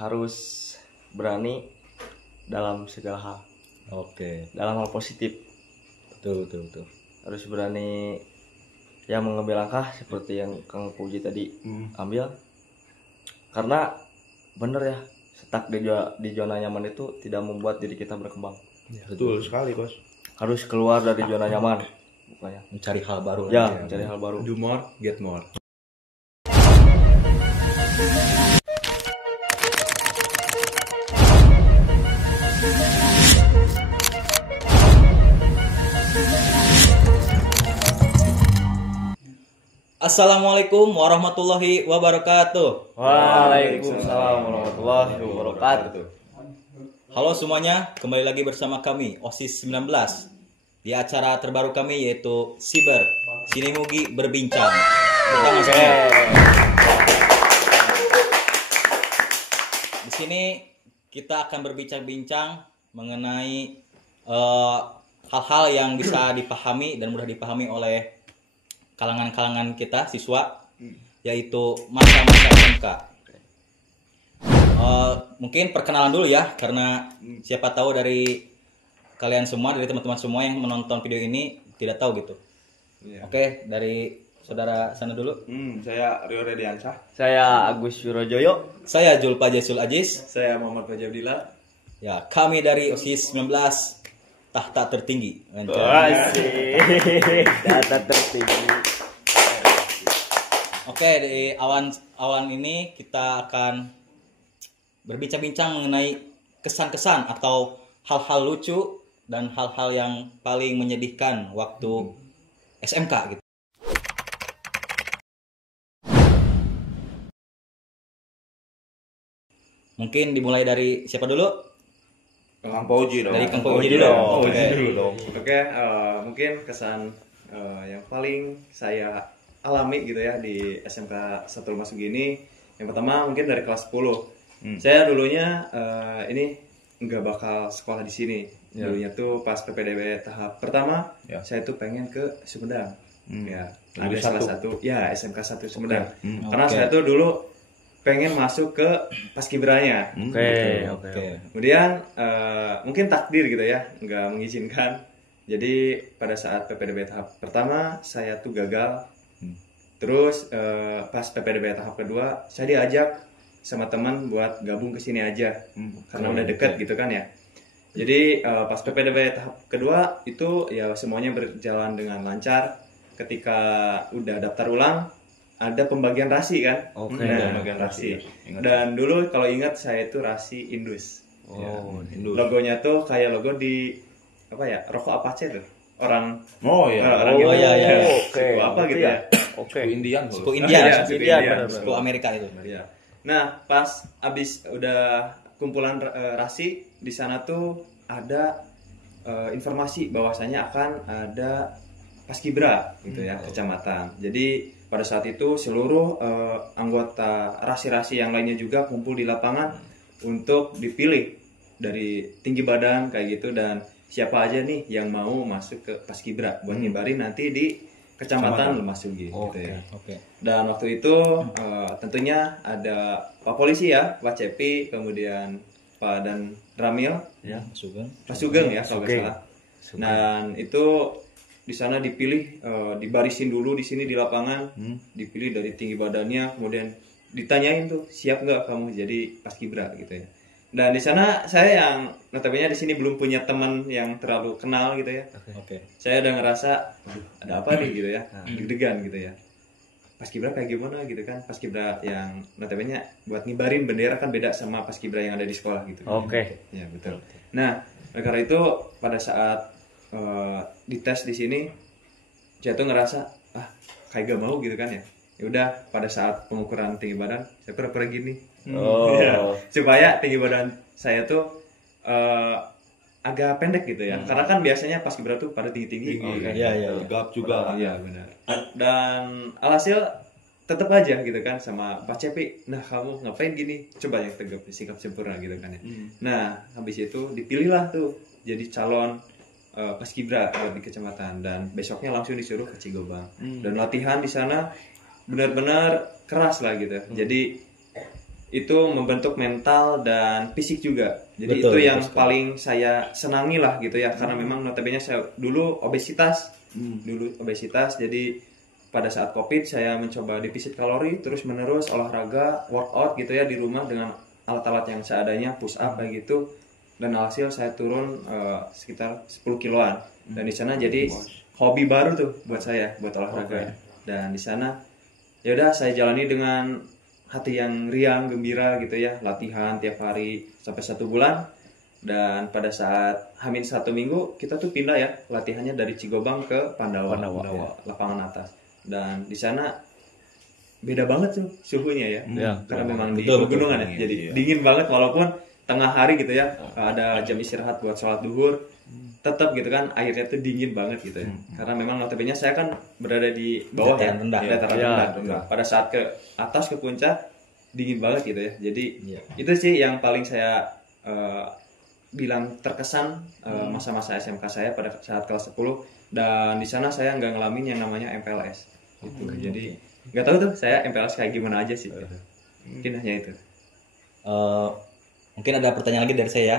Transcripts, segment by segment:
harus berani dalam segala hal. Oke. Dalam hal positif. Betul. Harus berani ya mengambil langkah seperti yang Kang Puji tadi ambil. Karena bener ya, stuck di zona nyaman itu tidak membuat diri kita berkembang. Ya, betul sekali, Bos. Harus keluar dari zona nyaman. Bukannya Mencari hal baru. ya, mencari hal baru. Do more, get more. Assalamualaikum warahmatullahi wabarakatuh. Waalaikumsalam warahmatullahi wabarakatuh. Halo semuanya, kembali lagi bersama kami OSIS 19 di acara terbaru kami yaitu Siber Sinemugi Berbincang. Di sini kita akan berbincang-bincang mengenai hal-hal yang bisa dipahami dan mudah dipahami oleh kalangan-kalangan kita siswa, yaitu masa-masa SMK. Mungkin perkenalan dulu ya, karena siapa tahu dari kalian semua, dari teman-teman semua yang menonton video ini tidak tahu gitu. Ya. Oke, dari saudara sana dulu. Saya Rio Rediansyah. Saya Agus Surojoyo. Saya Julpa Jesul Ajis. Saya Muhammad Fajar Abdillah. Ya, kami dari OSIS 19 tahta tertinggi. Asik. Data tertinggi. Oke, di awan ini kita akan berbincang-bincang mengenai kesan-kesan atau hal-hal lucu dan hal-hal yang paling menyedihkan waktu SMK gitu. Mungkin dimulai dari siapa dulu? Kang Pauji dong. Dari Kang Pauji dulu. Oke. Oke, mungkin kesan yang paling saya alami gitu ya di SMK 1 Masuk ini. Yang pertama mungkin dari kelas 10. Saya dulunya ini nggak bakal sekolah di sini. Dulunya tuh pas PPDB tahap pertama, saya tuh pengen ke Sumedang. Ya, ada salah satu ya SMK 1 Sumedang. Karena saya tuh dulu pengen masuk ke Paskibranya. Oke. Kemudian mungkin takdir gitu ya, nggak mengizinkan. Jadi pada saat PPDB tahap pertama saya tuh gagal. Terus pas PPDB tahap kedua saya diajak sama teman buat gabung ke sini aja, karena udah deket gitu kan ya. Jadi pas PPDB tahap kedua itu ya semuanya berjalan dengan lancar. Ketika udah daftar ulang ada pembagian rasi kan. Pembagian rasi. Dan dulu kalau ingat saya itu rasi Indus. Indus. Logonya tuh kayak logo di apa ya, rokok Apache tuh. Orang orang gitu. Oke. Suku apa gitu ya. Oke. Suku India, India. suku Amerika itu. Ya. Nah, pas abis udah kumpulan rasi di sana tuh ada informasi bahwasanya akan ada Paskibra gitu ya, kecamatan. Jadi pada saat itu seluruh anggota rasi-rasi yang lainnya juga kumpul di lapangan untuk dipilih dari tinggi badan kayak gitu, dan siapa aja nih yang mau masuk ke Paskibra buat nyebarin nanti di Kecamatan Lemasugi gitu ya. Dan waktu itu tentunya ada Pak Polisi ya, Pak Cepi, kemudian Pak dan Ramil, Pak Sugeng ya kalau nggak salah. Dan itu di sana dipilih, dibarisin dulu di sini di lapangan, dipilih dari tinggi badannya, kemudian ditanyain tuh siap nggak kamu jadi Paskibra gitu ya. Dan di sana saya yang notabene di sini belum punya teman yang terlalu kenal gitu ya. Saya udah ngerasa ada apa nih gitu ya, deg-degan gitu ya. Paskibra kayak gimana gitu kan? Paskibra yang notabene buat ngibarin bendera kan beda sama Paskibra yang ada di sekolah gitu. Ya betul. Nah, oleh karena itu pada saat dites di sini, saya tuh ngerasa kayak gak mau gitu kan ya. Ya udah, pada saat pengukuran tinggi badan saya pura-pura gini. Ya, supaya tinggi badan saya tuh agak pendek gitu ya. Karena kan biasanya Paskibra tuh pada tinggi-tinggi. Tegap juga. Iya benar. Dan alhasil tetap aja gitu kan sama Pak Cepi. Nah, kamu ngapain gini? Coba yang tegap, sikap sempurna gitu kan ya. Nah, habis itu dipilihlah tuh jadi calon Paskibra di kecamatan, dan besoknya langsung disuruh ke Cigobang. Dan latihan di sana benar-benar keras lah gitu. Jadi itu membentuk mental dan fisik juga. Jadi Betul, itu yang betul sekali. paling saya senangi lah gitu ya, karena memang notabene saya dulu obesitas. Jadi pada saat Covid saya mencoba defisit kalori terus menerus olahraga, workout gitu ya di rumah dengan alat-alat yang seadanya, push up kayak gitu. Dan alhasil saya turun sekitar 10 kiloan. Dan di sana jadi hobi baru tuh buat saya, buat olahraga. Dan di sana ya udah saya jalani dengan hati yang riang, gembira gitu ya, latihan tiap hari sampai 1 bulan. Dan pada saat Hamin 1 minggu kita tuh pindah ya latihannya dari Cigobang ke Pandawa, lapangan atas. Dan di sana beda banget tuh suhunya ya, karena memang di pegunungan ya, jadi dingin banget walaupun tengah hari gitu ya, ada jam istirahat buat sholat duhur, tetap gitu kan airnya tuh dingin banget gitu ya, karena memang notabene saya kan berada di bawah Dataran ya, rendah. dataran rendah. Pada saat ke atas ke puncak dingin banget gitu ya, jadi itu sih yang paling saya bilang terkesan masa-masa SMK saya pada saat kelas 10. Dan di sana saya nggak ngalamin yang namanya MPLS gitu. Jadi nggak tahu tuh saya MPLS kayak gimana aja sih. Mungkin hanya itu. Mungkin ada pertanyaan lagi dari saya ya.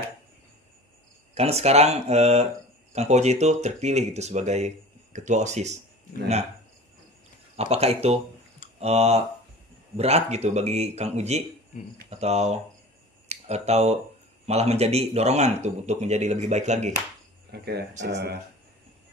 Kan sekarang Kang Fauzi itu terpilih gitu sebagai ketua OSIS. Nah, apakah itu berat gitu bagi Kang Uji atau malah menjadi dorongan gitu untuk menjadi lebih baik lagi? Oke.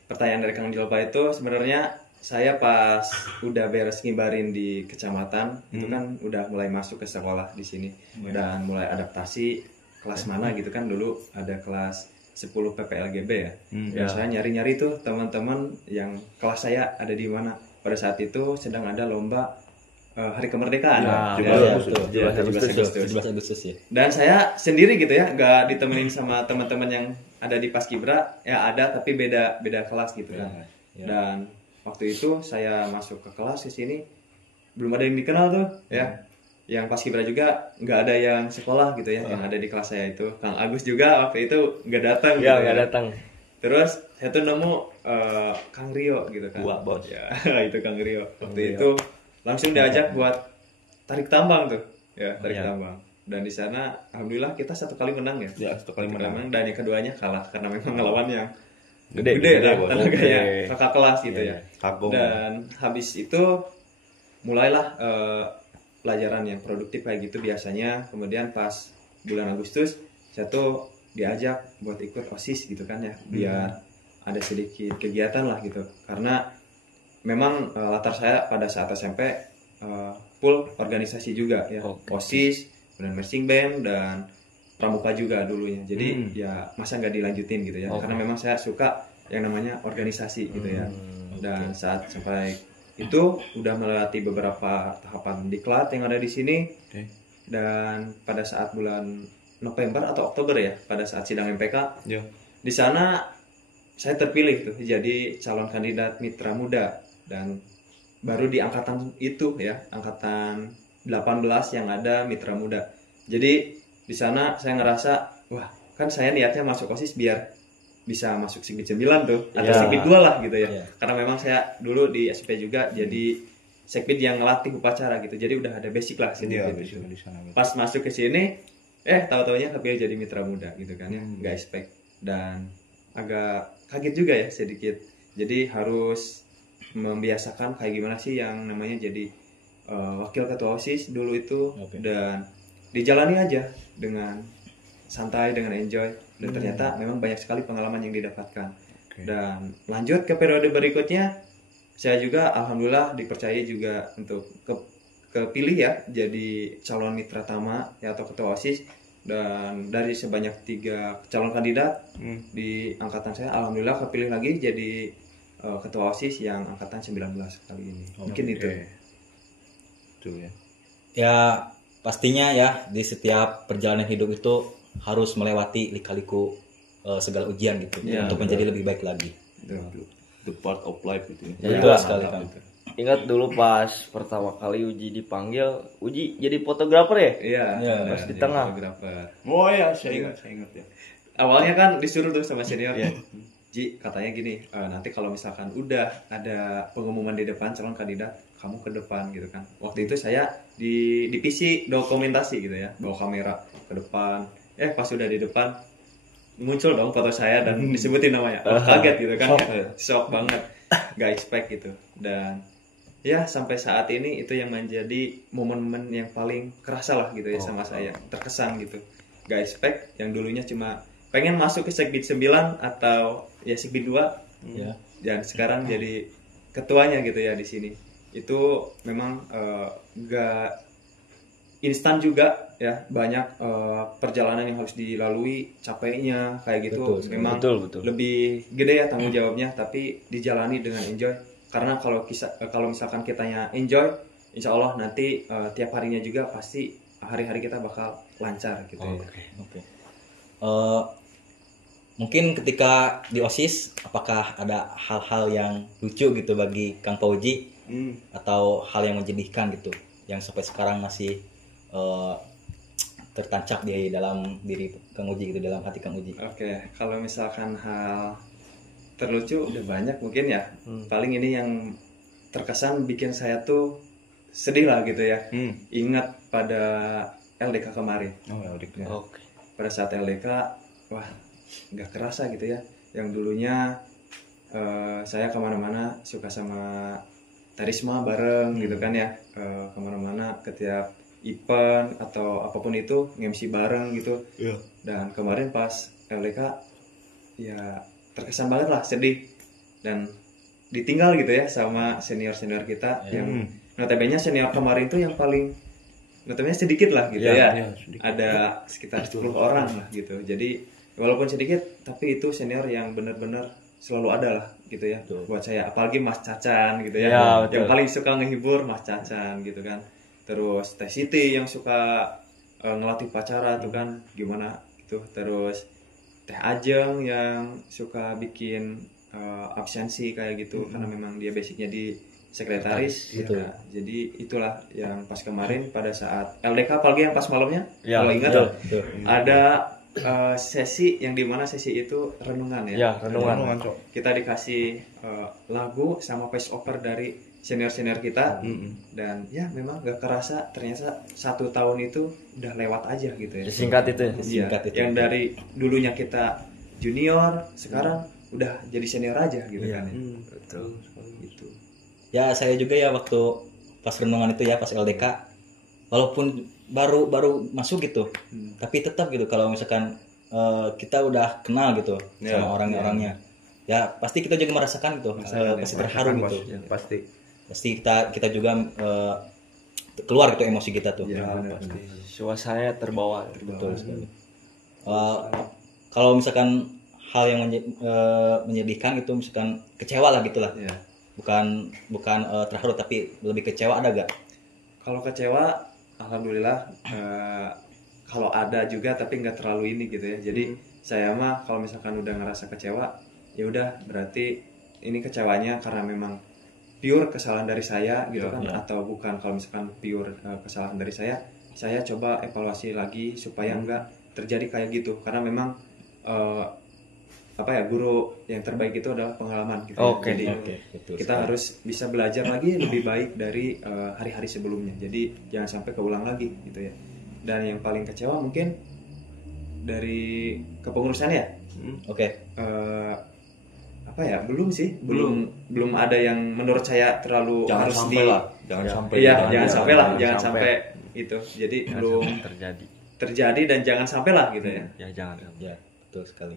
Pertanyaan dari Kang Jolpa itu sebenarnya saya pas udah beres ngibarin di kecamatan itu kan udah mulai masuk ke sekolah di sini dan mulai adaptasi kelas mana gitu kan, dulu ada kelas 10 PPLGB ya. Dan saya nyari-nyari tuh teman-teman yang kelas saya ada di mana. Pada saat itu sedang ada lomba Hari Kemerdekaan. 17 Agustus ya. Dan saya sendiri gitu ya, nggak ditemenin sama teman-teman yang ada di Paskibra, ya ada tapi beda kelas gitu kan. Dan waktu itu saya masuk ke kelas di sini belum ada yang dikenal tuh ya. Yang Paskibra juga nggak ada yang sekolah gitu ya, yang ada di kelas saya itu. Kang Agus juga waktu itu nggak datang. Ya nggak datang. Terus saya tuh nemu Kang Rio gitu kan. Wah, bos. Ya, itu Kang Rio. Waktu itu langsung diajak buat tarik tambang tuh. Ya, tarik tambang. Dan di sana alhamdulillah kita 1 kali menang ya. Ya, 1 kali menang. Dan yang keduanya kalah karena memang ngelawan yang Gede lah bos. tenaganya, kakak kelas gitu ya. Kagum. Dan habis itu mulailah pelajaran yang produktif kayak gitu biasanya. Kemudian pas bulan Agustus saya tuh diajak buat ikut OSIS gitu kan ya, biar ada sedikit kegiatan lah gitu. Karena memang latar saya pada saat SMP full organisasi juga ya, OSIS, kemudian marching band dan pramuka juga dulunya. Jadi ya masa nggak dilanjutin gitu ya, karena memang saya suka yang namanya organisasi gitu ya. Dan saat sampai itu udah melewati beberapa tahapan diklat yang ada di sini. Dan pada saat bulan November atau Oktober ya, pada saat sidang MPK, di sana saya terpilih tuh jadi calon kandidat mitra muda. Dan baru di angkatan itu ya, angkatan 18 yang ada mitra muda. Jadi di sana saya ngerasa, wah kan saya niatnya masuk OSIS biar bisa masuk Sigit 9 tuh, atau Sigit 2 lah gitu ya. Karena memang saya dulu di SP juga jadi Sekbid yang ngelatih upacara gitu. Jadi udah ada basic lah sedikit gitu. Pas masuk ke sini, tahu-taunya kepilih jadi mitra muda gitu kan ya, nggak expect. Dan agak kaget juga ya sedikit. Jadi harus membiasakan kayak gimana sih yang namanya jadi wakil ketua OSIS dulu itu. Dan dijalani aja dengan santai, dengan enjoy, dan ternyata memang banyak sekali pengalaman yang didapatkan. Dan lanjut ke periode berikutnya, saya juga alhamdulillah dipercaya juga untuk kepilih ya jadi calon mitra tama ya, atau ketua OSIS. Dan dari sebanyak 3 calon kandidat di angkatan saya, alhamdulillah kepilih lagi jadi ketua OSIS yang angkatan 19 kali ini. Mungkin itu. Ya pastinya ya di setiap perjalanan hidup itu harus melewati lika-liku segala ujian gitu untuk menjadi lebih baik lagi. The part of life itu. Betul sekali kan. Ingat dulu pas pertama kali Uji dipanggil, Uji jadi fotografer ya? Iya, pas di tengah. fotografer. Oh ya, saya ingat ya. Awalnya kan disuruh tuh sama senior. Ji, katanya gini, nanti kalau misalkan udah ada pengumuman di depan calon kandidat, kamu ke depan gitu kan. Waktu itu saya di PC dokumentasi gitu ya, bawa kamera ke depan. Pas sudah di depan muncul dong foto saya dan disebutin namanya. Wah, kaget gitu kan, shock banget, gak expect gitu. Dan ya sampai saat ini itu yang menjadi momen-momen yang paling kerasa lah gitu ya sama saya, terkesan gitu. Gak expect, yang dulunya cuma pengen masuk ke Sekbid 9 atau ya Sekbid 2 Ya. dan sekarang jadi ketuanya gitu ya di sini. Itu memang gak instan juga ya, banyak perjalanan yang harus dilalui, capeknya kayak gitu. Betul, Memang betul. lebih gede ya tanggung jawabnya, tapi dijalani dengan enjoy. Karena kalau misalkan kitanya enjoy, insya Allah nanti tiap harinya juga pasti hari-hari kita bakal lancar gitu ya. Oke. Mungkin ketika di OSIS, apakah ada hal-hal yang lucu gitu bagi Kang Fauji atau hal yang menjadikan gitu yang sampai sekarang masih tertancap di dalam diri Kang Uji gitu, dalam hati Kang Uji? Oke, kalau misalkan hal terlucu udah banyak mungkin ya. Paling ini yang terkesan bikin saya tuh sedih lah gitu ya. Ingat pada LDK kemarin. LDK. Oke. Pada saat LDK, wah nggak kerasa gitu ya. Yang dulunya saya kemana-mana suka sama Tarisma bareng gitu kan ya. Kemana-mana ke tiap event atau apapun itu nge-MC bareng gitu. Dan kemarin pas LDK ya terkesan banget lah, sedih dan ditinggal gitu ya sama senior-senior kita yang notabene senior kemarin tuh yang paling notabene sedikit lah gitu ya. Sedikit. Ada sekitar 10 orang lah gitu. Jadi walaupun sedikit tapi itu senior yang benar-benar selalu ada lah gitu ya. Buat saya, apalagi Mas Cacan gitu ya. Ya, Yang betul. paling suka ngehibur Mas Cacan gitu kan. Terus Teh Siti yang suka ngelatih upacara tuh kan gimana gitu. Terus Teh Ajeng yang suka bikin absensi kayak gitu karena memang dia basicnya di sekretaris. Betul. Ya, jadi itulah yang pas kemarin pada saat LDK, apalagi yang pas malamnya Ya, kalau ingat Betul. ada sesi yang dimana sesi itu renungan ya. Ya, renungan. Kita dikasih lagu sama voice over dari senior-senior kita. Dan ya memang gak kerasa ternyata 1 tahun itu udah lewat aja gitu ya. Singkat itu ya. Iya, Singkat itu. yang dari dulunya kita junior sekarang udah jadi senior aja gitu kan ya. Betul. Gitu. Ya, saya juga ya waktu pas renungan itu ya, pas LDK, walaupun baru masuk gitu, tapi tetap gitu kalau misalkan kita udah kenal gitu sama orang-orangnya, ya pasti kita juga merasakan gitu, pasti terharu gitu. Pasti kita juga keluar gitu emosi kita tuh. Ya, benar. Suasananya terbawa. Betul sekali. Kalau misalkan hal yang menyedihkan gitu, misalkan kecewa lah gitulah. Ya. Bukan terharu tapi lebih kecewa, ada gak? Kalau kecewa, alhamdulillah kalau ada juga tapi nggak terlalu ini gitu ya. Jadi saya mah kalau misalkan udah ngerasa kecewa, ya udah berarti ini kecewanya karena memang pure kesalahan dari saya gitu kan, atau bukan. Kalau misalkan pure kesalahan dari saya coba evaluasi lagi supaya nggak terjadi kayak gitu. Karena memang guru yang terbaik itu adalah pengalaman gitu. Oke. Jadi Betul kita harus bisa belajar lagi lebih baik dari hari-hari sebelumnya. Jadi jangan sampai keulang lagi gitu ya. Dan yang paling kecewa mungkin dari kepengurusan ya. Oke. Belum ada yang menurut saya terlalu Jangan harus sampai lah. Jangan sampai. Iya, jangan sampai itu. Jadi belum terjadi dan jangan sampai lah gitu ya. Ya, jangan. Ya, betul sekali.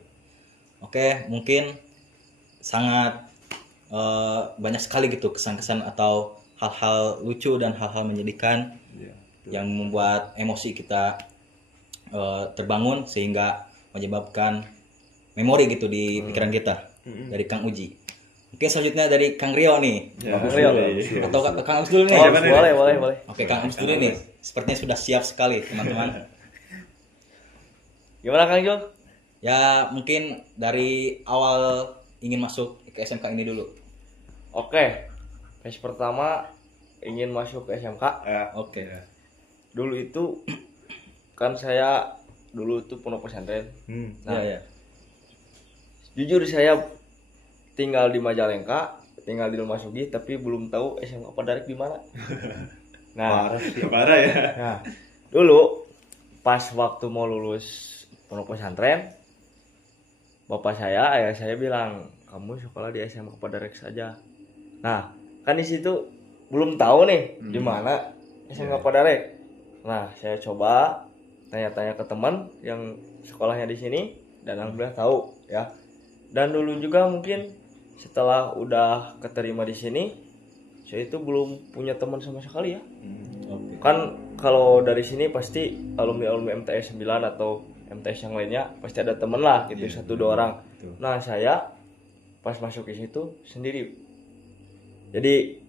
Oke, mungkin sangat banyak sekali gitu kesan-kesan atau hal-hal lucu dan hal-hal menyedihkan yang membuat emosi kita terbangun sehingga menyebabkan memori gitu di pikiran kita dari Kang Uji. Oke, selanjutnya dari Kang Rio nih. Atau Kang Agus dulu nih. Boleh. Oke, Kang Agus dulu nih. Sepertinya sudah siap sekali, teman-teman. Gimana Kang Jo? Ya, mungkin dari awal ingin masuk ke SMK ini dulu. Oke. Phase pertama ingin masuk ke SMK. Oke. Dulu itu kan saya dulu itu pondok pesantren. Ya. Jujur saya tinggal di Majalengka tinggal di Rumah Sugi tapi belum tahu SMA Padarik di mana. Nah, Parah ya. nah, dulu pas waktu mau lulus pondok pesantren, bapak saya, ayah saya bilang, kamu sekolah di SMA Padarik saja. Nah, kan di situ belum tahu nih di mana SMA Padarik. Nah, saya coba tanya-tanya ke teman yang sekolahnya di sini dan alhamdulillah tahu ya. Dan dulu juga mungkin setelah udah keterima di sini, saya itu belum punya teman sama sekali ya. Kan kalau dari sini pasti alumni MTS 9 atau MTS yang lainnya pasti ada temen lah gitu, 1-2 orang. Nah, saya pas masuk ke situ sendiri. Jadi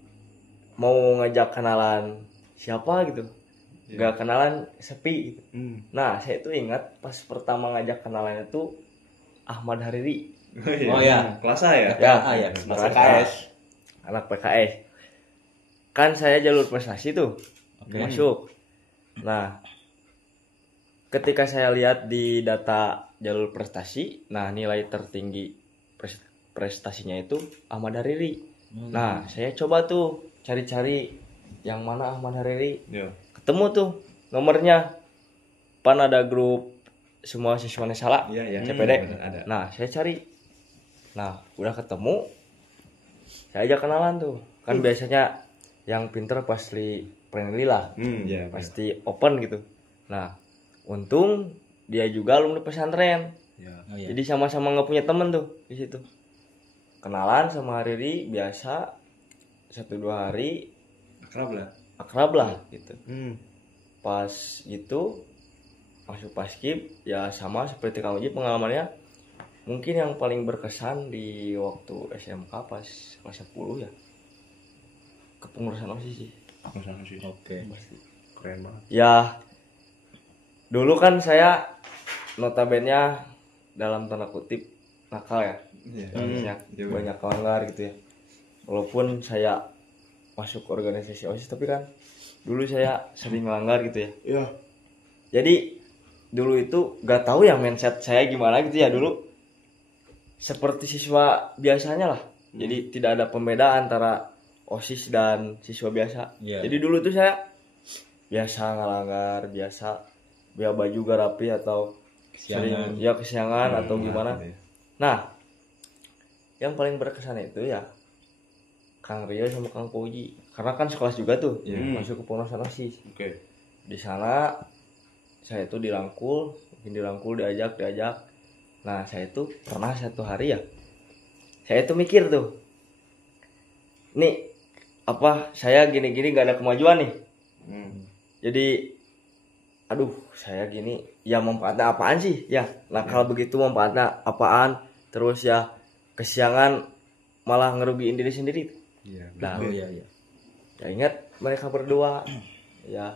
mau ngajak kenalan siapa gitu, gak kenalan, sepi gitu. Nah, saya itu ingat pas pertama ngajak kenalan itu Ahmad Hariri. Oh ya, Kelas A ya? Ya, ya, anak PKS. Anak PKS. Kan saya jalur prestasi tuh. Masuk. Nah, ketika saya lihat di data jalur prestasi, nah nilai tertinggi prestasinya itu Ahmad Hariri. Nah, saya coba tuh cari-cari yang mana Ahmad Hariri. Iya. Ketemu tuh nomornya. Pan ada grup semua siswa Nesala, Iya. CPD. Ada. Nah, saya cari. Nah, udah ketemu, saya aja kenalan tuh. Kan biasanya yang pinter pasti friendly lah, Iya. pasti open gitu. Nah, untung dia juga alumni pesantren. Iya. Oh, iya. Jadi sama-sama nggak punya temen tuh di situ. Kenalan sama Riri biasa 1-2 hari akrab lah gitu. Pas gitu masuk paskib ya sama seperti kamu Ji, pengalamannya mungkin yang paling berkesan di waktu SMK pas kelas 10 ya, kepengurusan OSIS sih. Oke. Keren banget. Ya dulu kan saya notabene dalam tanda kutip nakal ya. Banyak melanggar gitu ya. Walaupun saya masuk organisasi OSIS tapi kan dulu saya sering melanggar gitu ya. Iya. Jadi dulu itu gak tahu ya mindset saya gimana gitu ya dulu. Seperti siswa biasanya lah. Jadi tidak ada pembeda antara OSIS dan siswa biasa. Iya. Jadi dulu tuh saya biasa ngelanggar, biasa bawa baju gak rapi atau sering ya kesiangan atau gimana. Nah, yang paling berkesan itu ya Kang Rio sama Kang Koji. Karena kan sekelas juga tuh, masuk ke pengurusan OSIS. Oke. Di sana saya tuh dirangkul, diajak. Nah, saya tuh pernah satu hari ya, saya tuh mikir tuh, nih apa saya gini-gini gak ada kemajuan nih. Jadi aduh saya gini ya manfaatnya apaan sih ya, nakal begitu manfaatnya apaan, terus ya kesiangan malah ngerugiin diri sendiri. Nah, Iya. ya ingat mereka berdua ya,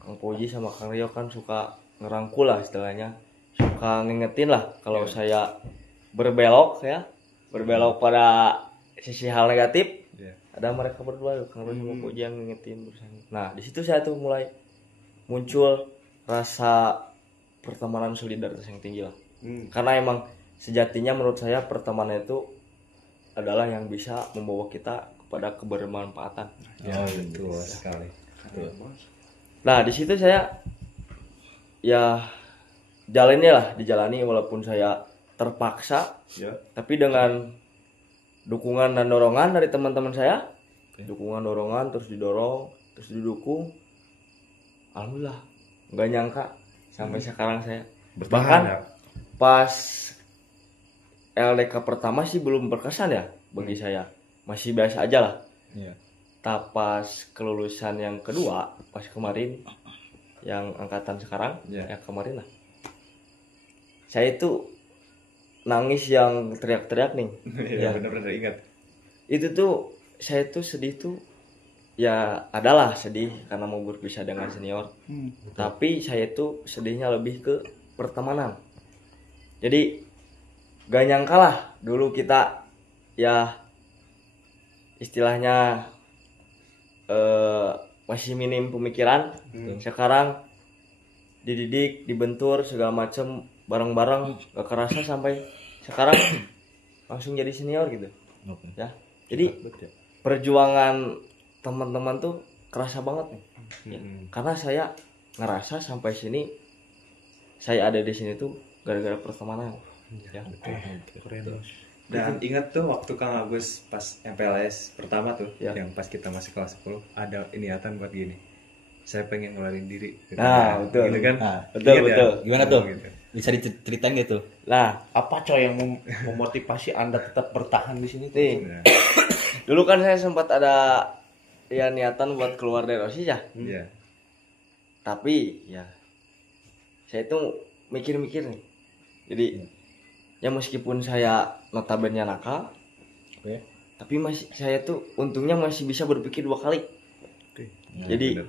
Kang Poji sama Kang Rio kan suka ngerangkul lah istilahnya, suka ngingetin lah kalau saya berbelok pada sisi hal negatif. Ada mereka berdua Kang Rio sama Poji yang ngingetin bersama. Nah di situ saya tuh mulai muncul rasa pertemanan solidaritas yang tinggi lah. Karena emang sejatinya menurut saya pertemanan itu adalah yang bisa membawa kita kepada kebermanfaatan. Ya, betul sekali. Nah di situ saya ya dijalani walaupun saya terpaksa, tapi dengan dukungan dan dorongan dari teman-teman saya. Dorongan terus didorong terus didukung. Alhamdulillah nggak nyangka sampai sekarang saya bahkan pas LDK pertama sih belum berkesan ya bagi saya, masih biasa aja lah. Pas kelulusan yang kedua pas kemarin yang angkatan sekarang ya kemarin lah, saya itu nangis yang teriak-teriak nih. Ya benar-benar ingat. Itu tuh saya tuh sedih tuh ya, adalah sedih karena mau berpisah dengan senior. Tapi saya tuh sedihnya lebih ke pertemanan. Jadi gak nyangka lah dulu kita ya istilahnya masih minim pemikiran. Sekarang dididik, dibentur segala macem bareng-bareng, gak kerasa sampai sekarang langsung jadi senior gitu. Ya Jadi Betul. perjuangan teman-teman tuh kerasa banget nih. Mm-mm. Karena saya ngerasa sampai sini saya ada di sini tuh gara-gara pertemanan. Ya, betul. Keren, Bos. Dan ingat tuh waktu Kang Agus pas MPLS pertama tuh, Ya. yang pas kita masih kelas 10, ada niatan buat gini. Saya pengen ngeluarin diri. Gitu. Nah, betul. Gitu kan? Nah, betul, Ingat ya? betul. Gimana tuh? Gitu. Bisa diceritain gitu? Nah, Apa coy yang memotivasi Anda tetap bertahan di sini tuh? nih Nah, dulu kan saya sempat ada ya niatan buat keluar dari OSIS ya. iya. Tapi ya saya tuh mikir-mikir nih. Jadi ya meskipun saya notabene nakal, Oke. tapi masih saya tuh untungnya masih bisa berpikir 2 kali. Jadi bener.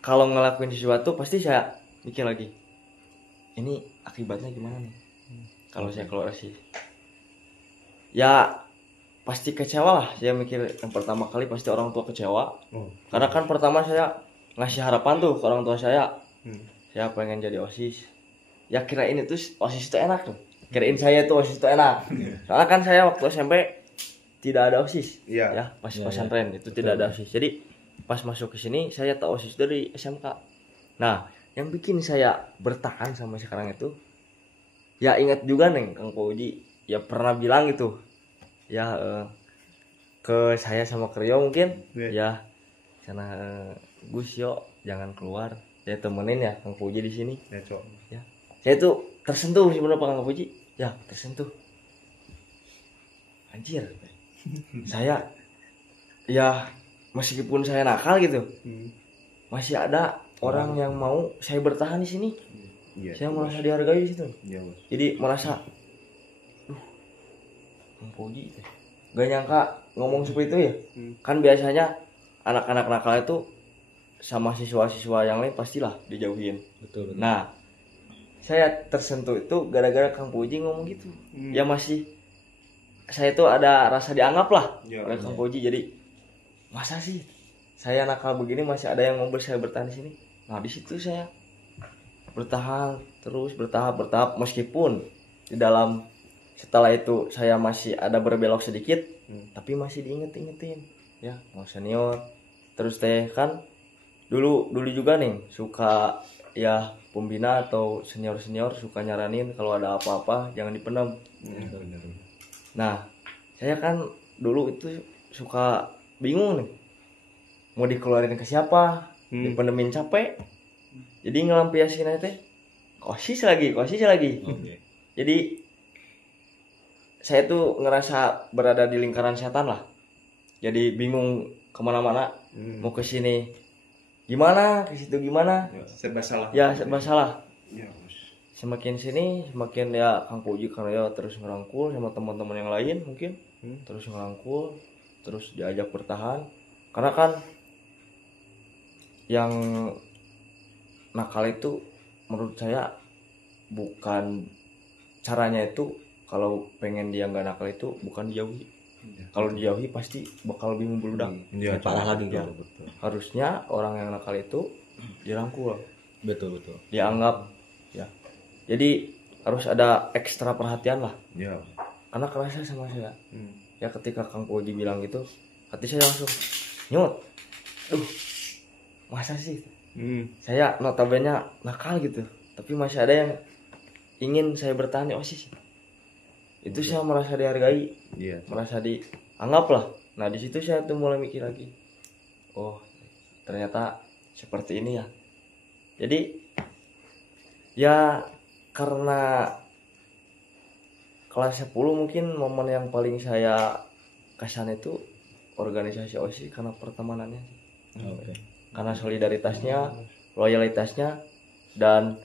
kalau ngelakuin sesuatu pasti saya mikir lagi. Ini akibatnya gimana nih? Kalau saya keluar sih. Ya pasti kecewa lah. Saya mikir yang pertama kali pasti orang tua kecewa. Oh. Karena kan pertama saya ngasih harapan tuh ke orang tua saya. Hmm. Saya pengen jadi OSIS. Ya kirain itu OSIS itu enak tuh. Kirain saya tuh OSIS itu enak. Soalnya kan saya waktu SMP tidak ada OSIS. Iya. Ya, pas Iya, pesantren itu tidak ada OSIS. Jadi pas masuk ke sini saya tahu OSIS dari SMK. Nah, yang bikin saya bertahan sampai sekarang itu ya ingat juga nih Kang Pauji ya pernah bilang gitu. Ya ke saya sama Kryo mungkin Iya. ya sana Gus yo jangan keluar. Saya temenin ya Kang Pauji di sini. Ya, Cok. Ya. Saya tuh tersentuh sebenarnya Kang Pauji. Ya, tersentuh. Anjir. Saya ya meskipun saya nakal gitu, masih ada orang yang mau saya bertahan di sini. Iya. Saya merasa dihargai di situ. Iya, Bos. Jadi merasa Kang Pauji gak nyangka ngomong seperti itu ya. Kan biasanya anak-anak nakal itu sama siswa-siswa yang lain pastilah dijauhin. Betul. Nah, saya tersentuh itu gara-gara Kang Puji ngomong gitu. Ya masih saya tuh ada rasa dianggap lah Ya, oleh Kang Puji. Jadi masa sih saya nakal begini masih ada yang mau saya bertahan di sini. Nah, di situ saya bertahan terus bertahap meskipun di dalam setelah itu saya masih ada berbelok sedikit, tapi masih diinget-ingetin ya mau senior. Terus teh kan dulu juga nih suka ya pembina atau senior suka nyaranin kalau ada apa-apa jangan dipendam. Bener. Nah, saya kan dulu itu suka bingung nih mau dikeluarin ke siapa, dipendemin capek. Jadi ngelampiasin aja teh kosis lagi. Oke. Jadi saya tuh ngerasa berada di lingkaran setan lah. Jadi bingung kemana-mana, mau ke sini gimana, ke situ gimana. Serba salah. Ya serba salah. Iya, Bos. Semakin sini semakin ya Kang Puji karena ya terus ngerangkul sama teman-teman yang lain mungkin. Terus ngerangkul, terus diajak bertahan. Karena kan yang nakal itu menurut saya bukan caranya itu. Kalau pengen dia nggak nakal itu bukan dijauhi. Kalau dijauhi pasti bakal bingung beludak. Iya, Parah lagi Ya. gitu. betul. Harusnya orang yang nakal itu dirangkul, Betul. dianggap ya. Jadi harus ada ekstra perhatian lah. Iya. Karena kerasa sama saya. Ya ketika Kang Puji bilang gitu, hati saya langsung nyut. Masa sih? Saya notabene nakal gitu, tapi masih ada yang ingin saya bertahan di OSIS. Itu saya merasa dihargai, Iya. merasa dianggap lah. Nah di situ saya tuh mulai mikir lagi, oh ternyata seperti ini ya. Jadi ya karena kelas 10 mungkin momen yang paling saya kesan itu organisasi OSIS karena pertemanannya, Oke. karena solidaritasnya, loyalitasnya, dan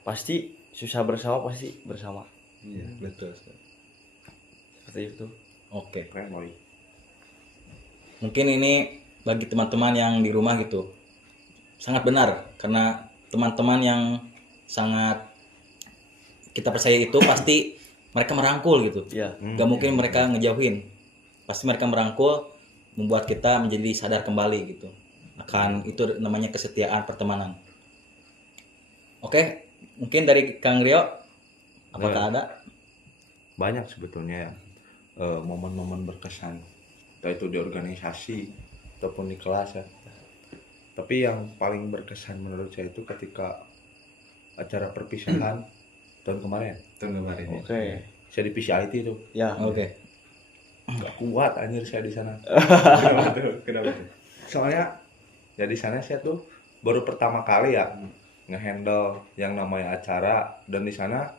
pasti susah bersama pasti bersama. Iya. Betul. Seperti itu. Oke. Keren, Boy. Mungkin ini bagi teman-teman yang di rumah gitu sangat benar, karena teman-teman yang sangat kita percaya itu pasti mereka merangkul gitu. Ya. Gak mungkin mereka ngejauhin, pasti mereka merangkul, membuat kita menjadi sadar kembali gitu akan itu namanya kesetiaan pertemanan. Oke, mungkin dari Kang Rio apakah ada? Banyak sebetulnya ya momen-momen berkesan entah itu di organisasi ataupun di kelas ya. Tapi yang paling berkesan menurut saya itu ketika acara perpisahan tahun kemarin. Tahun kemarin. Ya. Oke. Saya di PCIT itu Ya. Oke. nggak kuat anjir saya di sana. Kenapa tuh? Kenapa tuh? Soalnya ya di sana saya tuh baru pertama kali ya ngehandle yang namanya acara, dan di sana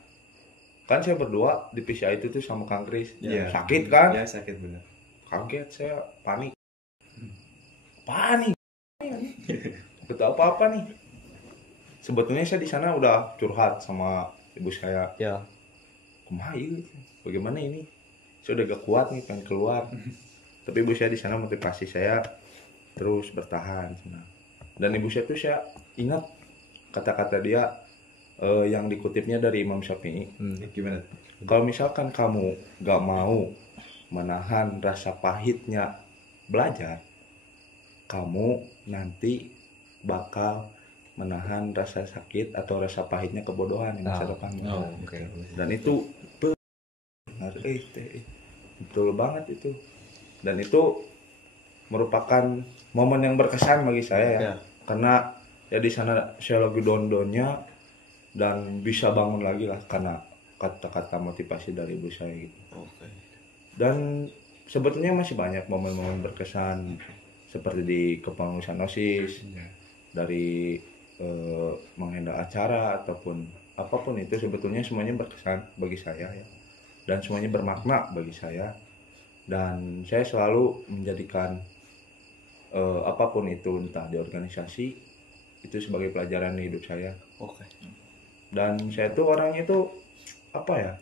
kan saya berdua di PCIT itu sama Kang Kris. Iya. Sakit kan? Ya sakit benar. Kaget saya, panik. Panik. Gak tahu apa-apa nih. Sebetulnya saya di sana udah curhat sama ibu saya. Ya. Kumaha ieu? Bagaimana ini? Saya udah gak kuat nih, pengen keluar. Tapi ibu saya di sana motivasi saya terus bertahan. Dan ibu saya tuh saya ingat kata-kata dia yang dikutipnya dari Imam Syafi'i. Gimana? Kalau misalkan kamu gak mau menahan rasa pahitnya belajar, kamu nanti bakal menahan rasa sakit atau rasa pahitnya kebodohan di masa depan. Oke. Dan itu betul banget itu. Dan itu merupakan momen yang berkesan bagi saya ya. Ya. Karena ya di sana saya lagi down-downnya dan bisa bangun lagi lah karena kata-kata motivasi dari ibu saya gitu. Oke. Dan sebetulnya masih banyak momen-momen berkesan seperti di kepengurusan OSIS, dari menghandle acara ataupun apapun itu, sebetulnya semuanya berkesan bagi saya ya. Dan semuanya bermakna bagi saya. Dan saya selalu menjadikan apapun itu, entah di organisasi, itu sebagai pelajaran di hidup saya. Oke. Dan saya tuh orangnya tuh apa ya,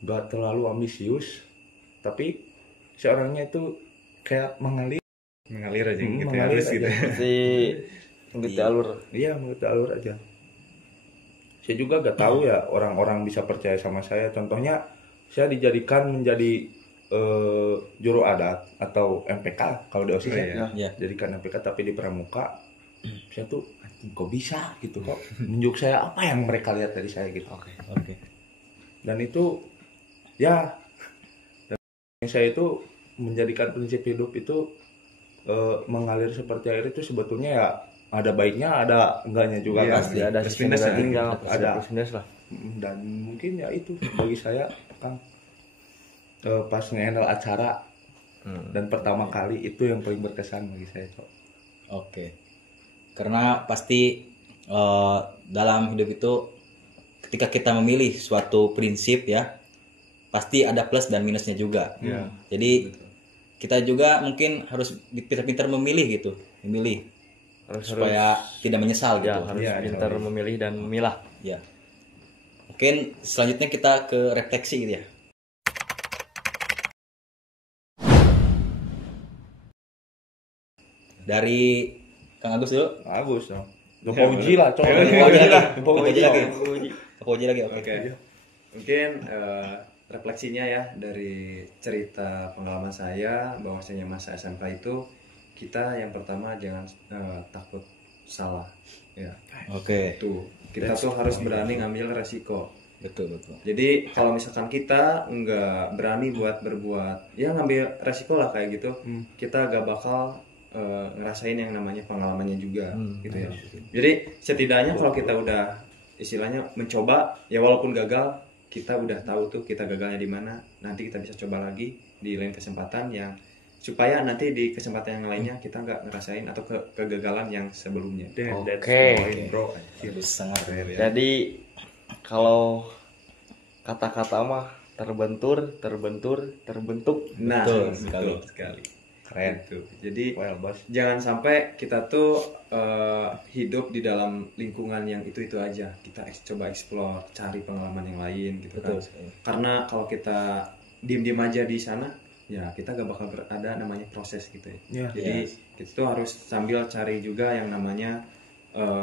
gak terlalu ambisius, tapi saya orangnya itu kayak mengalir Mengalir aja gitu. mengalir Harus aja. gitu. Si mengikuti alur. Iya, menurut alur aja. Saya juga gak tahu ya orang-orang bisa percaya sama saya. Contohnya saya dijadikan menjadi juru adat atau MPK kalau di OSIS Oh, iya. jadikan MPK tapi di pramuka. Saya tuh anjing, kok bisa gitu, kok menunjuk saya apa yang mereka lihat dari saya gitu. Oke. Dan itu ya, dan saya itu menjadikan prinsip hidup itu mengalir seperti air itu sebetulnya ya ada baiknya, ada enggaknya juga Iya, kan. Pasti ada Plus sisi minus ya. negatifnya, Ada. plus minus lah. Dan mungkin ya itu bagi saya kan pas nge-handle acara dan pertama kali itu yang paling berkesan bagi saya, Cok. Oke. Karena pasti dalam hidup itu ketika kita memilih suatu prinsip ya, pasti ada plus dan minusnya juga. Iya. Jadi kita juga mungkin harus pintar-pintar memilih gitu, memilih supaya tidak menyesal Ya, gitu. harus Iya, pintar iya. memilih dan memilah. Ya. Mungkin selanjutnya kita ke refleksi gitu ya. Dari Kang Agus dulu. Bagus dong. Ya, Uji lah, Cok. Uji lagi. Uji lagi. Uji. Uji lagi, oke. Oke. Mungkin refleksinya ya dari cerita pengalaman saya bahwasanya masa SMK itu kita yang pertama jangan takut salah ya. Oke. Tuh, kita tuh harus berani ngambil resiko. Betul. Jadi kalau misalkan kita nggak berani buat berbuat ya ngambil resiko lah kayak gitu, kita gak bakal ngerasain yang namanya pengalamannya juga gitu ya. Jadi setidaknya kalau kita udah istilahnya mencoba ya walaupun gagal, kita udah tahu tuh kita gagalnya di mana. Nanti kita bisa coba lagi di lain kesempatan yang supaya nanti di kesempatan yang lainnya kita nggak ngerasain atau kegagalan yang sebelumnya. Oke. Bro. Bagus sangat. Jadi kalau kata-kata mah terbentuk. Nah, Betul betul sekali. Keren. Gitu. Jadi Well, bos. jangan sampai kita tuh hidup di dalam lingkungan yang itu aja. Kita coba explore, cari pengalaman yang lain gitu kan. Betul. Karena kalau kita diem-diem aja di sana, ya kita gak bakal ada namanya proses gitu ya. Ya. Jadi kita tuh harus sambil cari juga yang namanya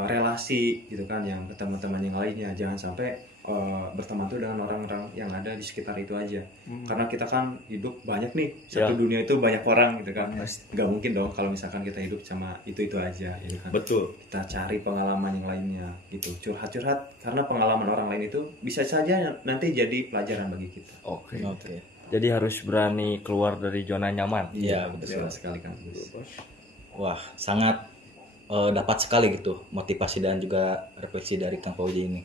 relasi gitu kan, yang ke teman-teman yang lainnya. Jangan sampai berteman tuh dengan orang-orang yang ada di sekitar itu aja. Karena kita kan hidup banyak nih, satu dunia itu banyak orang gitu kan. Nggak mungkin dong kalau misalkan kita hidup sama itu aja gitu kan. Betul. Kita cari pengalaman yang lainnya gitu, curhat-curhat, karena pengalaman orang lain itu bisa saja nanti jadi pelajaran bagi kita. Oke. Jadi harus berani keluar dari zona nyaman. Iya, betul sekali Kang Agus. Wah, sangat dapat sekali gitu motivasi dan juga refleksi dari Kang Fauzi ini.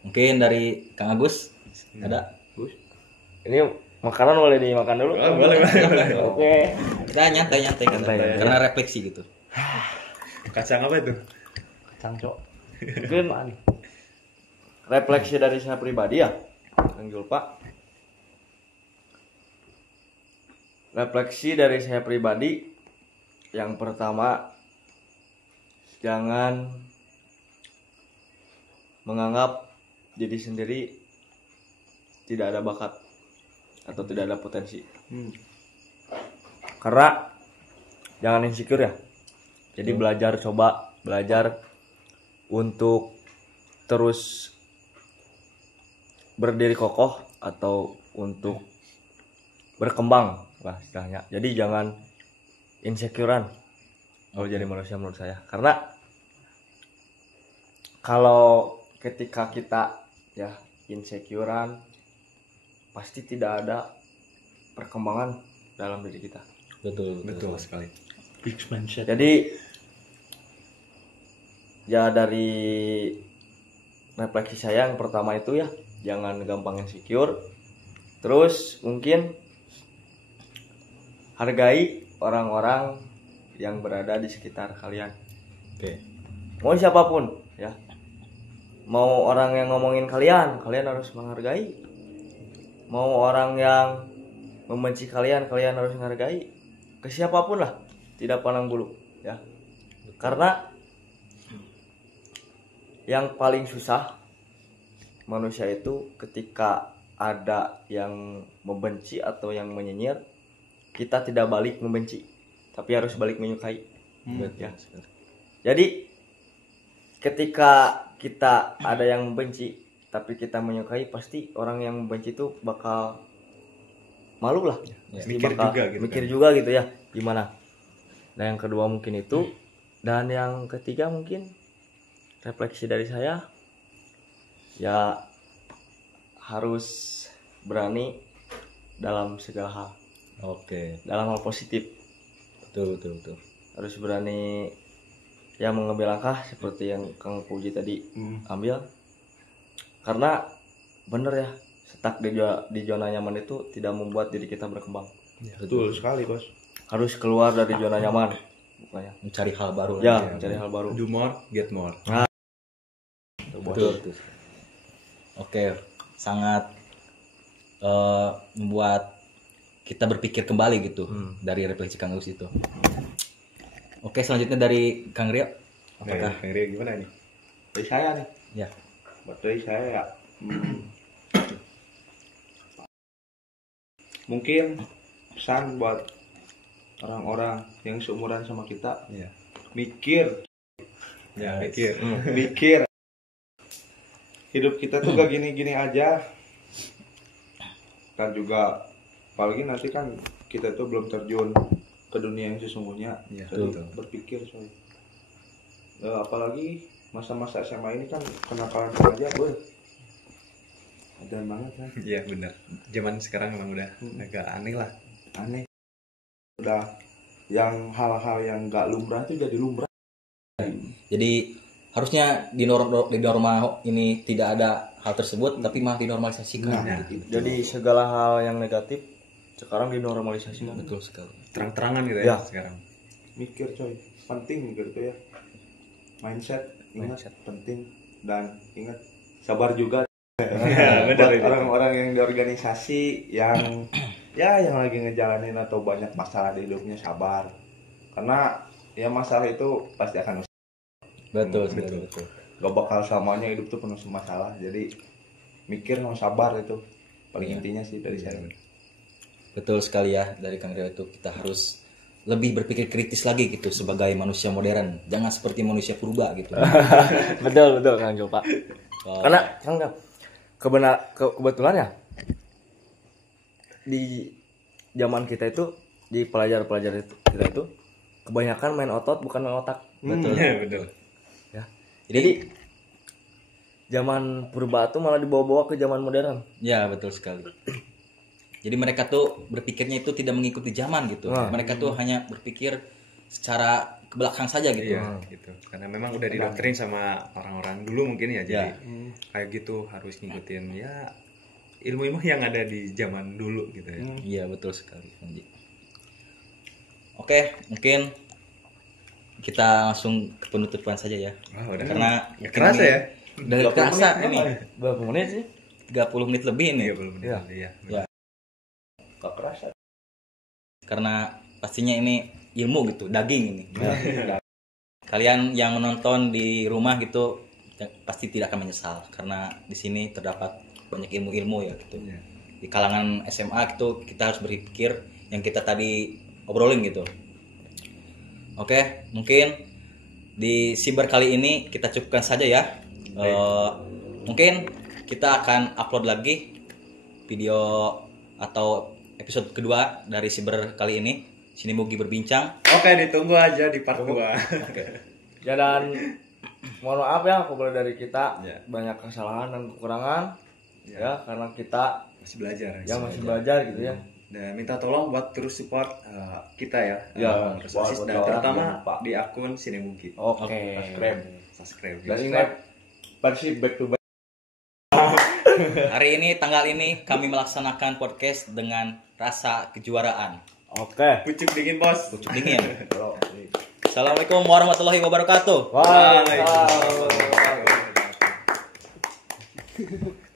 Mungkin dari Kang Agus ada? Ini makanan boleh dimakan dulu? Boleh. Oke. Kita nyantai-nyantai kan, Santai, karena refleksi gitu. Kacang apa itu? Cangcok. Mungkin refleksi dari saya pribadi ya, Kang Julpa. Refleksi dari saya pribadi, yang pertama, jangan menganggap diri sendiri tidak ada bakat atau tidak ada potensi. Karena jangan insecure ya. Jadi belajar untuk terus berdiri kokoh atau untuk berkembang lah istilahnya. Jadi jangan insecurean kalau jadi manusia menurut saya. Karena kalau ketika kita ya insecurean, pasti tidak ada perkembangan dalam diri kita. Betul sekali. Big mindset. Jadi ya dari refleksi saya yang pertama itu ya, jangan gampang insecure. Terus mungkin hargai orang-orang yang berada di sekitar kalian. Oke. Mau siapapun ya. Mau orang yang ngomongin kalian harus menghargai. Mau orang yang membenci kalian harus menghargai. Ke siapapun lah, tidak pandang bulu ya. Karena yang paling susah manusia itu ketika ada yang membenci atau yang menyinyir, kita tidak balik membenci, tapi harus balik menyukai. Ya. Jadi ketika kita ada yang membenci tapi kita menyukai, pasti orang yang membenci itu bakal malu lah. Mikir juga gitu ya, gimana. Nah yang kedua mungkin itu, dan yang ketiga mungkin refleksi dari saya ya, harus berani dalam segala hal. Oke. Dalam hal positif Betul. harus berani ya mengambil langkah seperti yang Kang Puji tadi ambil. Karena bener ya, stuck di zona nyaman itu tidak membuat diri kita berkembang. Betul sekali, Bos. Harus keluar dari zona nyaman, bukannya Mencari hal baru. ya, mencari hal baru. Do more, get more. Betul. Oke, sangat membuat kita berpikir kembali gitu dari refleksi Kang Agus itu. Oke, selanjutnya dari Kang Rio. Apakah Kang Rio gimana nih? Dari saya nih. ya? Buat dari saya ya. Mungkin pesan buat orang-orang yang seumuran sama kita. Iya. Mikir. Mikir. Hidup kita tuh gak gini-gini aja. Dan juga apalagi nanti kan kita tuh belum terjun ke dunia yang sesungguhnya. Iya, Jadi betul. berpikir soal apalagi masa-masa SMA ini kan kenakalan aja, boy. Ada banget kan. Iya benar. Zaman sekarang emang udah agak aneh lah. Aneh. Udah yang hal-hal yang gak lumrah tuh jadi lumrah. Jadi harusnya di norma ini tidak ada hal tersebut, tapi malah dinormalisasikan. Nah, gitu. Jadi segala hal yang negatif sekarang dinormalisasikan. Betul sekali. Terang-terangan gitu Ya. ya sekarang. Mikir coy, penting mikir tuh ya. Mindset, ingat penting, dan ingat sabar juga. Benar Buat itu. orang-orang yang di organisasi yang ya yang lagi ngejalanin atau banyak masalah di hidupnya, sabar. Karena ya masalah itu pasti akan Betul. gak bakal selamanya hidup tuh penuh masalah. Jadi mikir sama sabar itu paling intinya sih dari saya. Betul sekali ya, dari Kang Rio itu kita harus lebih berpikir kritis lagi gitu sebagai manusia modern. Jangan seperti manusia purba gitu. betul Kang Jo Pak. Oh, Karena Kang kebetulan ya di zaman kita itu, di pelajar-pelajar kita itu kebanyakan main otot bukan main otak. betul. Betul. Ya. Jadi zaman purba itu malah dibawa-bawa ke zaman modern. Ya, betul sekali. Jadi mereka tuh berpikirnya itu tidak mengikuti zaman gitu. Mereka tuh hanya berpikir secara ke belakang saja gitu. Iya, gitu. Karena memang udah didoktrin sama orang-orang dulu mungkin ya. Jadi kayak gitu harus ngikutin ya ilmu-ilmu yang ada di zaman dulu gitu ya. Iya, betul sekali, Panji. Oke, mungkin kita langsung ke penutupan saja ya. Wah, udah Karena nggak kerasa ya. Udah kerasa ini. Berapa menit sih? 30 menit lebih ini. 30 menit. Iya. Ya. Gak kerasa. Karena pastinya ini ilmu gitu, daging ini. Kalian yang menonton di rumah gitu pasti tidak akan menyesal karena di sini terdapat banyak ilmu-ilmu ya gitu. Di kalangan SMA gitu kita harus berpikir yang kita tadi obrolin gitu. Oke, mungkin di Siber kali ini kita cukupkan saja ya. Mungkin kita akan upload lagi video atau episode kedua dari Siber kali ini. Sini Mugi berbincang. Oke, ditunggu aja di part 2. Oke. Ya, dan mohon maaf ya apabila dari kita Ya. banyak kesalahan dan kekurangan ya karena kita Masih belajar. masih belajar gitu ya. Dan minta tolong buat terus support kita ya. Ya, Terus buat dan orang terutama jangan lupa. di akun Sinemugi. Oke. Subscribe. Dan ingat versi back to back. Hari ini tanggal ini kami melaksanakan podcast dengan rasa kejuaraan. Oke. Pucuk dingin, Bos. Pucuk dingin. Assalamualaikum warahmatullahi wabarakatuh. Waalaikumsalam. Waalaikumsalam.